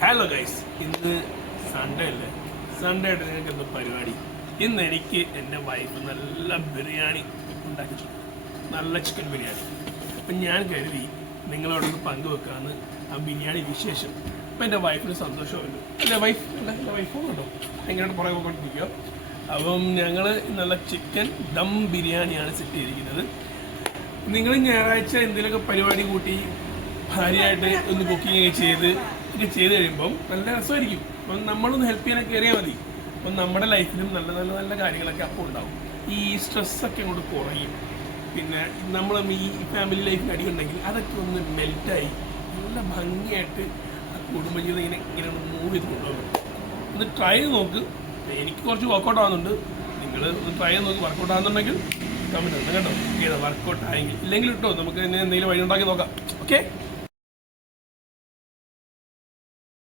Hello guys, ഇന്ന് Sunday അല്ലേ? Sunday ആയിട്ട് നിങ്ങൾക്ക് എന്താ പരിപാടി? ഇന്ന് എനിക്ക് എൻ്റെ വൈഫ് നല്ല ബിരിയാണി ഉണ്ടാക്കി, നല്ല ചിക്കൻ ബിരിയാണി. അപ്പം ഞാൻ കരുതി നിങ്ങളോടൊന്ന് പങ്കുവെക്കാമെന്ന് ആ ബിരിയാണി വിശേഷം. അപ്പം എൻ്റെ വൈഫിന് സന്തോഷമുണ്ട്. എൻ്റെ വൈഫും കേട്ടോ എങ്ങനെയാണ് പുറകെ കൊണ്ടിരിക്കുക. അപ്പം ഞങ്ങൾ നല്ല ചിക്കൻ ദം ബിരിയാണിയാണ് സെറ്റ് ചെയ്തിരിക്കുന്നത്. നിങ്ങൾ ഞായറാഴ്ച എന്തെങ്കിലുമൊക്കെ പരിപാടി കൂട്ടി ഭാര്യയായിട്ട് ഒന്ന് കുക്കിംഗ് ചെയ്ത് കഴിയുമ്പം നല്ല രസമായിരിക്കും. അപ്പം നമ്മളൊന്ന് ഹെൽപ്പ് ചെയ്യാനൊക്കെ കയറിയാൽ മതി. അപ്പം നമ്മുടെ ലൈഫിലും നല്ല നല്ല നല്ല കാര്യങ്ങളൊക്കെ അപ്പോൾ ഉണ്ടാവും. ഈ സ്ട്രെസ്സൊക്കെ അങ്ങോട്ട് കുറയും. പിന്നെ നമ്മൾ ഈ ഫാമിലി ലൈഫിൽ അടിയുണ്ടെങ്കിൽ അതൊക്കെ ഒന്ന് മെൽറ്റായി നല്ല ഭംഗിയായിട്ട് ആ കുടുംബജീവിതം ഇങ്ങനെ ഒന്ന് മൂവ് ചെയ്ത് കൊണ്ടുപോകും. ഒന്ന് ട്രൈ ചെയ്ത് നോക്ക്. എനിക്ക് കുറച്ച് വർക്കൗട്ട് ആവുന്നുണ്ട്. നിങ്ങൾ ഒന്ന് ട്രൈ ചെയ്ത് നോക്ക്. വർക്കൗട്ട് ആകുന്നുണ്ടെങ്കിൽ കമൻറ്റ് ഉണ്ട് കേട്ടോ. വർക്കൗട്ട് ആയെങ്കിൽ ഇല്ലെങ്കിൽ ഇട്ടോ നമുക്ക് എന്തെങ്കിലും വഴി ഉണ്ടാക്കി നോക്കാം. ഓക്കെ.